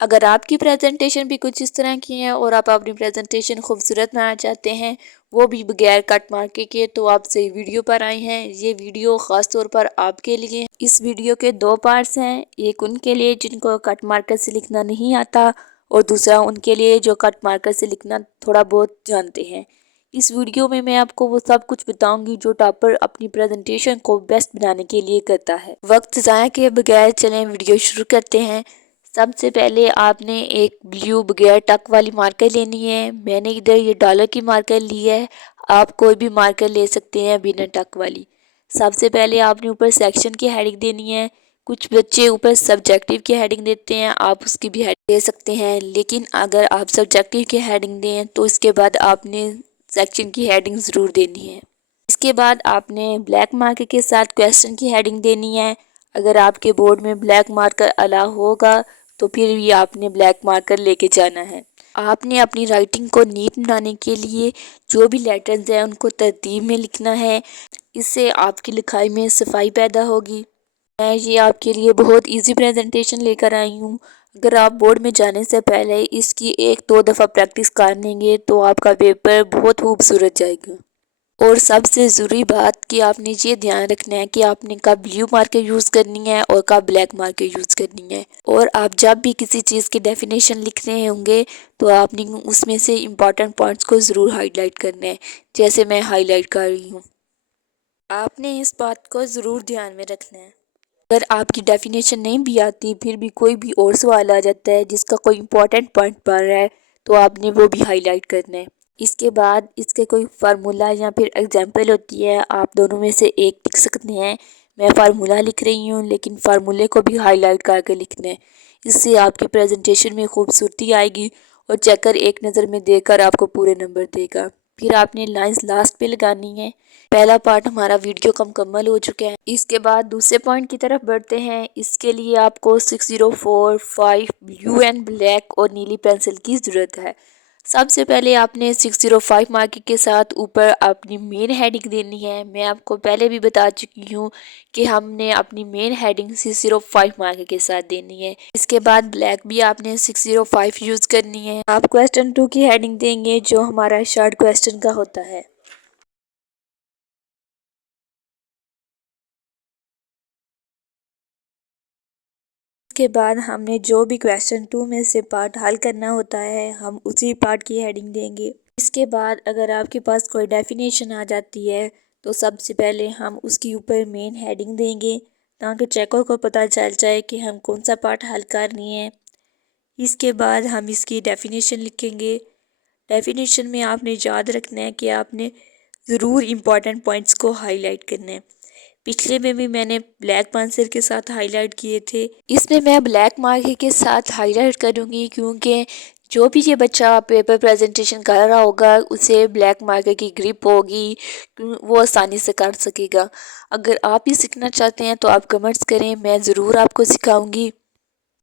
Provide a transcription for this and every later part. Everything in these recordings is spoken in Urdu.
اگر آپ کی پریزنٹیشن بھی کچھ اس طرح کی ہے اور آپ اپنی پریزنٹیشن خوبصورت بنانا چاہتے ہیں وہ بھی بغیر کٹ مارکے کے، تو آپ صحیح ویڈیو پر آئے ہیں۔ یہ ویڈیو خاص طور پر آپ کے لیے۔ اس ویڈیو کے دو پارٹس ہیں، ایک ان کے لیے جن کو کٹ مارکر سے لکھنا نہیں آتا اور دوسرا ان کے لیے جو کٹ مارکر سے لکھنا تھوڑا بہت جانتے ہیں۔ اس ویڈیو میں آپ کو وہ سب کچھ بتاؤں گی جو ٹاپر اپنی پریزنٹیشن کو بیسٹ بنانے کے لیے کرتا ہے۔ وقت ضائع کیے بغیر چلیں ویڈیو شروع کرتے ہیں۔ سب سے پہلے آپ نے ایک بلیو بغیر ٹک والی مارکر لینی ہے۔ میں نے ادھر یہ ڈالر کی مارکر لی ہے، آپ کوئی بھی مارکر لے سکتے ہیں بنا ٹک والی۔ سب سے پہلے آپ نے اوپر سیکشن کی ہیڈنگ دینی ہے۔ کچھ بچے اوپر سبجیکٹیو کی ہیڈنگ دیتے ہیں، آپ اس کی بھی ہیڈنگ دے سکتے ہیں، لیکن اگر آپ سبجیکٹیو کی ہیڈنگ دیں تو اس کے بعد آپ نے سیکشن کی ہیڈنگ ضرور دینی ہے۔ اس کے بعد آپ نے بلیک مارکر کے ساتھ کویسچن کی ہیڈنگ دینی ہے۔ اگر آپ کے بورڈ میں بلیک مارکر الاؤ ہوگا تو پھر بھی آپ نے بلیک مارکر لے کے جانا ہے۔ آپ نے اپنی رائٹنگ کو نیٹ بنانے کے لیے جو بھی لیٹرز ہیں ان کو ترتیب میں لکھنا ہے، اس سے آپ کی لکھائی میں صفائی پیدا ہوگی۔ میں یہ آپ کے لیے بہت ایزی پریزنٹیشن لے کر آئی ہوں۔ اگر آپ بورڈ میں جانے سے پہلے اس کی 1-2 دفعہ پریکٹس کر لیں گے تو آپ کا پیپر بہت خوبصورت جائے گا۔ اور سب سے ضروری بات کہ آپ نے یہ دھیان رکھنا ہے کہ آپ نے کب بلیو مارکر یوز کرنی ہے اور کب بلیک مارکر یوز کرنی ہے۔ اور آپ جب بھی کسی چیز کی ڈیفینیشن لکھ رہے ہوں گے تو آپ نے اس میں سے امپورٹنٹ پوائنٹس کو ضرور ہائی لائٹ کرنا ہے، جیسے میں ہائی لائٹ کر رہی ہوں۔ آپ نے اس بات کو ضرور دھیان میں رکھنا ہے۔ اگر آپ کی ڈیفینیشن نہیں بھی آتی پھر بھی کوئی بھی اور سوال آ جاتا ہے جس کا کوئی امپورٹنٹ پوائنٹ بن رہا ہے تو آپ نے وہ بھی ہائی لائٹ کرنا ہے۔ اس کے بعد اس کے کوئی فارمولا یا پھر ایگزامپل ہوتی ہے، آپ دونوں میں سے ایک لکھ سکتے ہیں۔ میں فارمولا لکھ رہی ہوں لیکن فارمولے کو بھی ہائی لائٹ کر کے لکھنا ہے، اس سے آپ کی پریزنٹیشن میں خوبصورتی آئے گی اور چیکر ایک نظر میں دیکھ کر آپ کو پورے نمبر دے گا۔ پھر آپ نے لائنز لاسٹ پہ لگانی ہے۔ پہلا پارٹ ہمارا ویڈیو کا مکمل ہو چکا ہے۔ اس کے بعد دوسرے پوائنٹ کی طرف بڑھتے ہیں۔ اس کے لیے آپ کو 604-5 بلیو اینڈ بلیک اور نیلی پینسل کی ضرورت ہے۔ سب سے پہلے آپ نے 605 مارکر کے ساتھ اوپر اپنی مین ہیڈنگ دینی ہے۔ میں آپ کو پہلے بھی بتا چکی ہوں کہ ہم نے اپنی مین ہیڈنگ 605 مارکر کے ساتھ دینی ہے۔ اس کے بعد بلیک بھی آپ نے 605 یوز کرنی ہے۔ آپ کویسچن 2 کی ہیڈنگ دیں گے جو ہمارا شارٹ کویسچن کا ہوتا ہے۔ اس کے بعد ہم نے جو بھی کویسچن 2 میں سے پارٹ حل کرنا ہوتا ہے ہم اسی پارٹ کی ہیڈنگ دیں گے۔ اس کے بعد اگر آپ کے پاس کوئی ڈیفینیشن آ جاتی ہے تو سب سے پہلے ہم اس کی اوپر مین ہیڈنگ دیں گے تاکہ چیکر کو پتہ چل جائے کہ ہم کون سا پارٹ حل کرنی ہے۔ اس کے بعد ہم اس کی ڈیفینیشن لکھیں گے۔ ڈیفینیشن میں آپ نے یاد رکھنا ہے کہ آپ نے ضرور امپورٹنٹ پوائنٹس کو ہائی لائٹ کرنا ہے۔ پچھلے میں بھی میں نے بلیک پینسل کے ساتھ ہائی لائٹ کیے تھے، اس میں بلیک مارکر کے ساتھ ہائی لائٹ کروں گی کیونکہ جو بھی یہ بچہ پیپر پریزنٹیشن کر رہا ہوگا اسے بلیک مارکر کی گرپ ہوگی، وہ آسانی سے کر سکے گا۔ اگر آپ بھی سیکھنا چاہتے ہیں تو آپ کمنٹس کریں، میں ضرور آپ کو سکھاؤں گی۔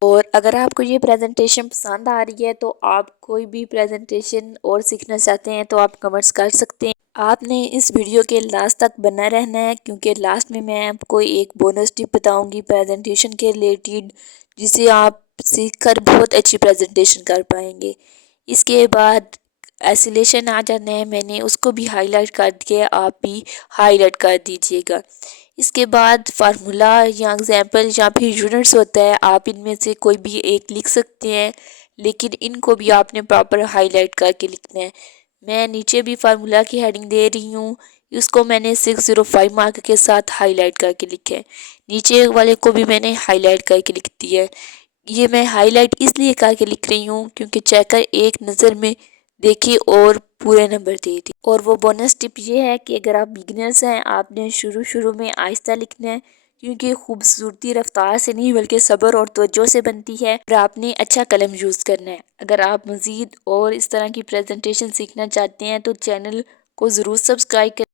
اور اگر آپ کو یہ پریزنٹیشن پسند آ رہی ہے تو آپ کوئی بھی پریزنٹیشن اور سیکھنا چاہتے ہیں تو آپ کمنٹس کر سکتے ہیں۔ آپ نے اس ویڈیو کے لاسٹ تک بنا رہنا ہے کیونکہ لاسٹ میں آپ کو ایک بونس ٹپ بتاؤں گی پریزنٹیشن کے ریلیٹڈ، جسے آپ سیکھ کر بہت اچھی پریزنٹیشن کر پائیں گے۔ اس کے بعد ایسولیشن آ جانا ہے، میں نے اس کو بھی ہائی لائٹ کر دیا، آپ بھی ہائی لائٹ کر دیجیے گا۔ اس کے بعد فارمولا یا ایگزامپل یا پھر یونٹس ہوتا ہے، آپ ان میں سے کوئی بھی ایک لکھ سکتے ہیں لیکن ان کو بھی آپ نے پراپر ہائی لائٹ کر کے لکھنا ہے۔ میں نیچے بھی فارمولا کی ہیڈنگ دے رہی ہوں، اس کو میں نے 605 مارکر کے ساتھ ہائی لائٹ کر کے لکھا ہے، نیچے والے کو بھی میں نے ہائی لائٹ کر کے لکھ دیا ہے۔ یہ میں ہائی لائٹ اس لیے کر کے لکھ رہی ہوں کیونکہ چیکر ایک نظر میں دیکھے اور پورے نمبر دے دی۔ اور وہ بونس ٹپ یہ ہے کہ اگر آپ بگنرز ہیں آپ نے شروع میں آہستہ لکھنا ہے کیونکہ خوبصورتی رفتار سے نہیں بلکہ صبر اور توجہ سے بنتی ہے، اور آپ نے اچھا قلم یوز کرنا ہے۔ اگر آپ مزید اور اس طرح کی پریزنٹیشن سیکھنا چاہتے ہیں تو چینل کو ضرور سبسکرائب کریں۔